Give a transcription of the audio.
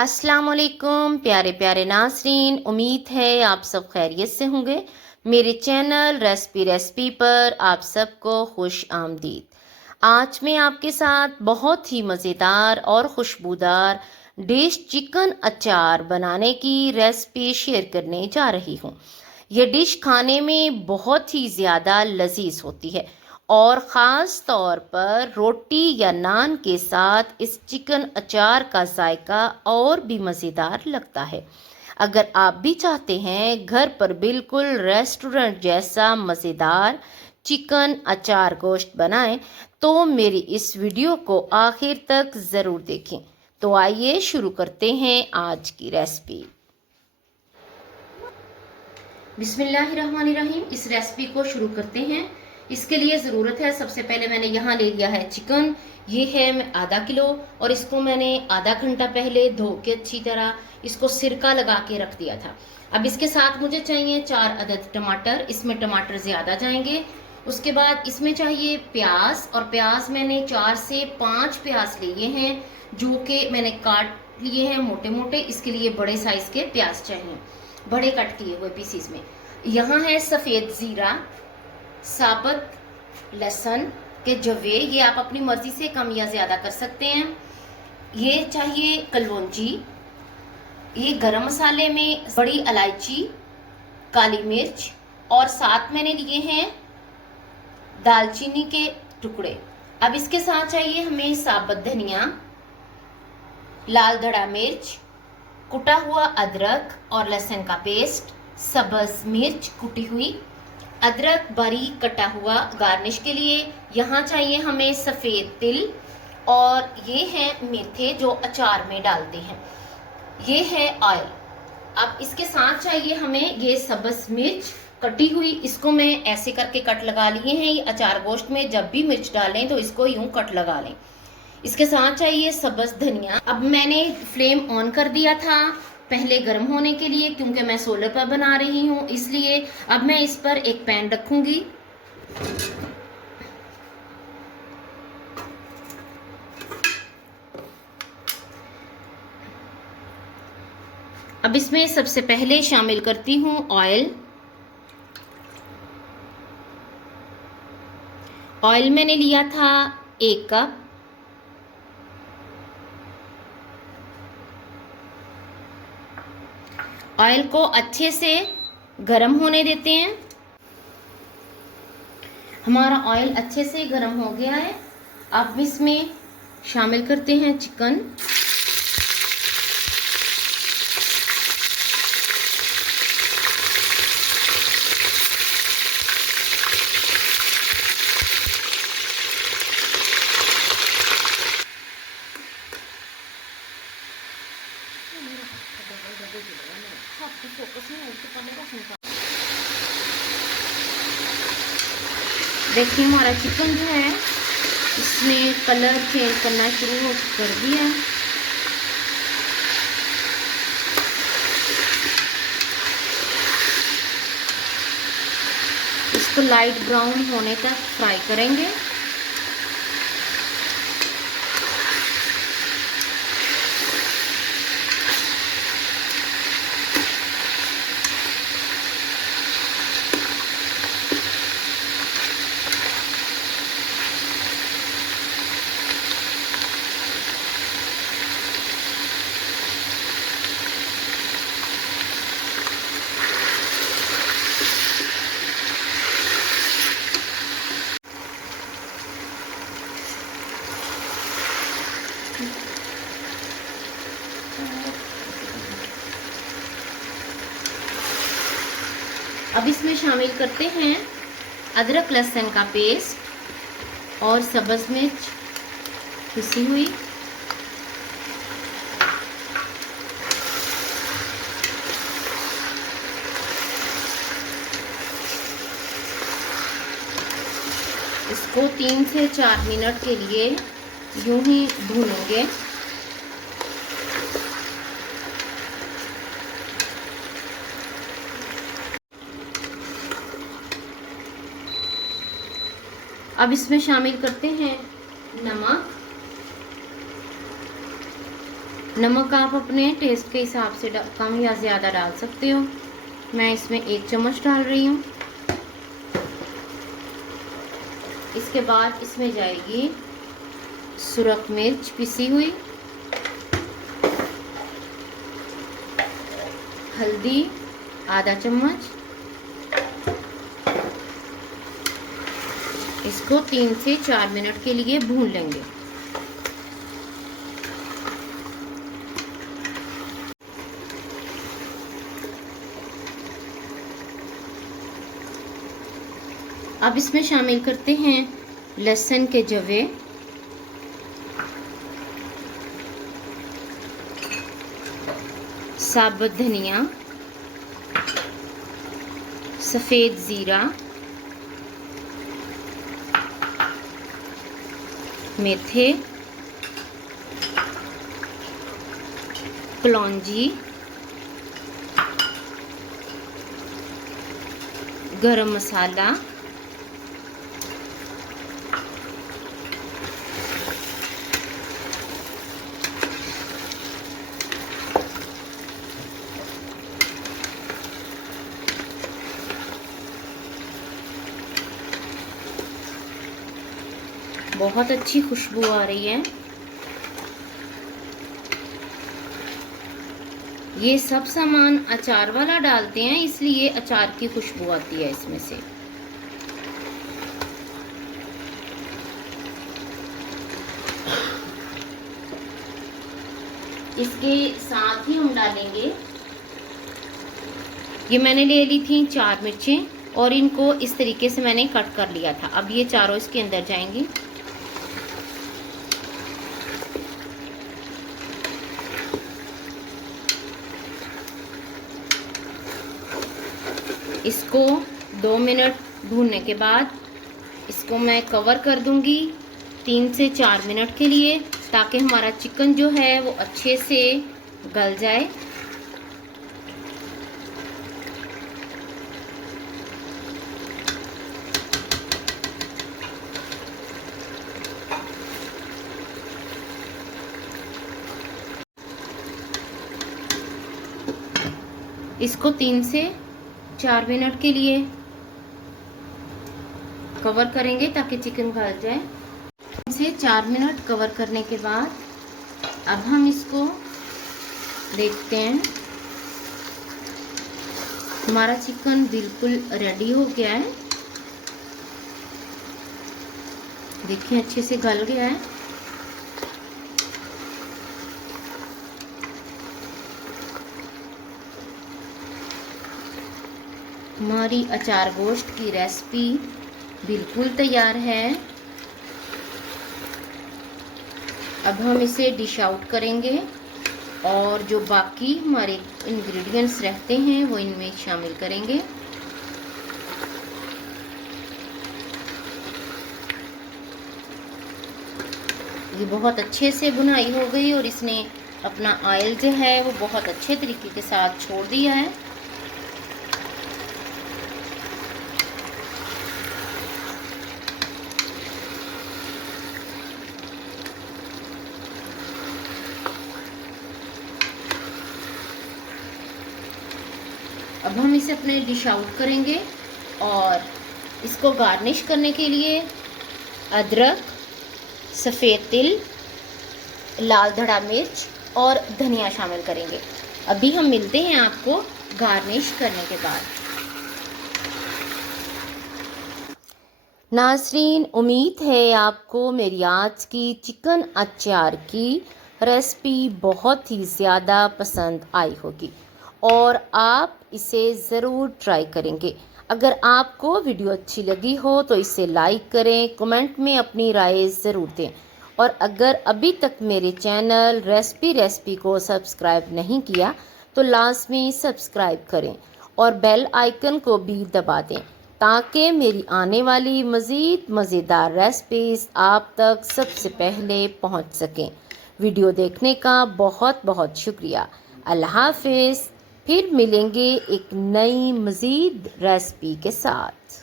अस्सलाम वालेकुम प्यारे प्यारे नाज़रीन, उम्मीद है आप सब खैरियत से होंगे। मेरे चैनल रेसिपी पर आप सबको खुश आमदीद। आज मैं आपके साथ बहुत ही मज़ेदार और खुशबूदार डिश चिकन अचार बनाने की रेसिपी शेयर करने जा रही हूँ। यह डिश खाने में बहुत ही ज़्यादा लजीज होती है और ख़ास तौर पर रोटी या नान के साथ इस चिकन अचार का जायका और भी मज़ेदार लगता है। अगर आप भी चाहते हैं घर पर बिल्कुल रेस्टोरेंट जैसा मज़ेदार चिकन अचार गोश्त बनाएं तो मेरी इस वीडियो को आखिर तक ज़रूर देखें। तो आइए शुरू करते हैं आज की रेसिपी। बिस्मिल्लाहिर्रहमानिर्रहीम। इस रेसिपी को शुरू करते हैं। इसके लिए ज़रूरत है, सबसे पहले मैंने यहाँ ले लिया है चिकन। ये है आधा किलो और इसको मैंने आधा घंटा पहले धो के अच्छी तरह इसको सिरका लगा के रख दिया था। अब इसके साथ मुझे चाहिए 4 अदद टमाटर, इसमें टमाटर ज़्यादा जाएंगे। उसके बाद इसमें चाहिए प्याज, और प्याज मैंने 4 से 5 प्याज लिए हैं जो कि मैंने काट लिए हैं मोटे मोटे। इसके लिए बड़े साइज़ के प्याज चाहिए, बड़े कट किए हुए पीसीज में। यहाँ है सफ़ेद ज़ीरा, साबुत लहसुन के जवे, ये आप अपनी मर्जी से कम या ज़्यादा कर सकते हैं। ये चाहिए कलौंजी, ये गरम मसाले में बड़ी इलायची, काली मिर्च, और साथ मैंने लिए हैं दालचीनी के टुकड़े। अब इसके साथ चाहिए हमें साबुत धनिया, लाल धड़ा मिर्च, कुटा हुआ अदरक और लहसुन का पेस्ट, सब्ज मिर्च कुटी हुई, अदरक बारीक कटा हुआ। गार्निश के लिए यहाँ चाहिए हमें सफ़ेद तिल, और ये है मेथे जो अचार में डालते हैं। ये है ऑयल। अब इसके साथ चाहिए हमें ये सब्ज मिर्च कटी हुई, इसको मैं ऐसे करके कट लगा लिए हैं। ये अचार गोश्त में जब भी मिर्च डालें तो इसको यूं कट लगा लें। इसके साथ चाहिए सब्ज धनिया। अब मैंने फ्लेम ऑन कर दिया था पहले गर्म होने के लिए, क्योंकि मैं सोलर पर बना रही हूँ इसलिए। अब मैं इस पर एक पैन रखूंगी। अब इसमें सबसे पहले शामिल करती हूँ ऑयल। ऑयल मैंने लिया था 1 कप। ऑयल को अच्छे से गरम होने देते हैं। हमारा ऑयल अच्छे से गरम हो गया है। अब इसमें शामिल करते हैं चिकन। देखिए हमारा चिकन जो है इसने कलर चेंज करना शुरू कर दिया। इसको लाइट ब्राउन होने तक फ्राई करेंगे। अब इसमें शामिल करते हैं अदरक लहसुन का पेस्ट और सब्ज मिर्च पिसी हुई। इसको 3 से 4 मिनट के लिए यूं ही भूनेंगे। अब इसमें शामिल करते हैं नमक, नमक आप अपने टेस्ट के हिसाब से कम या ज़्यादा डाल सकते हो। मैं इसमें 1 चम्मच डाल रही हूँ। इसके बाद इसमें जाएगी सुरख मिर्च पिसी हुई, हल्दी आधा चम्मच। इसको 3 से 4 मिनट के लिए भून लेंगे। अब इसमें शामिल करते हैं लहसुन के जवे, साबुत धनिया, सफ़ेद ज़ीरा, मेथे, कलौंजी, गरम मसाला, बहुत अच्छी खुशबू आ रही है। ये सब सामान अचार वाला डालते हैं, इसलिए अचार की खुशबू आती है इसमें से। इसके साथ ही हम डालेंगे, ये मैंने ले ली थी 4 मिर्चें और इनको इस तरीके से मैंने कट कर लिया था। अब ये चारों इसके अंदर जाएंगी। इसको 2 मिनट भूनने के बाद इसको मैं कवर कर दूंगी 3 से 4 मिनट के लिए, ताकि हमारा चिकन जो है वो अच्छे से गल जाए। इसको 3 से 4 मिनट के लिए कवर करेंगे ताकि चिकन गल जाए। 3 से 4 मिनट कवर करने के बाद अब हम इसको देखते हैं। हमारा चिकन बिल्कुल रेडी हो गया है, देखिए अच्छे से गल गया है। हमारी अचार गोश्त की रेसिपी बिल्कुल तैयार है। अब हम इसे डिश आउट करेंगे और जो बाकी हमारे इंग्रेडिएंट्स रहते हैं वो इनमें शामिल करेंगे। ये बहुत अच्छे से बुनाई हो गई और इसने अपना ऑयल जो है वो बहुत अच्छे तरीके के साथ छोड़ दिया है। अब हम इसे अपने डिश आउट करेंगे और इसको गार्निश करने के लिए अदरक, सफ़ेद तिल, लाल धड़ा मिर्च और धनिया शामिल करेंगे। अभी हम मिलते हैं आपको गार्निश करने के बाद। नाज़रीन, उम्मीद है आपको मेरी आज की चिकन अचार की रेसिपी बहुत ही ज़्यादा पसंद आई होगी और आप इसे ज़रूर ट्राई करेंगे। अगर आपको वीडियो अच्छी लगी हो तो इसे लाइक करें, कमेंट में अपनी राय ज़रूर दें और अगर अभी तक मेरे चैनल रेसिपी को सब्सक्राइब नहीं किया तो लाज़मी सब्सक्राइब करें और बेल आइकन को भी दबा दें ताकि मेरी आने वाली मज़ीद मज़ेदार रेसिपीज़ आप तक सबसे पहले पहुंच सकें। वीडियो देखने का बहुत बहुत शुक्रिया। अल्लाह हाफ़िज़। फिर मिलेंगे एक नई मज़ीद रेसिपी के साथ।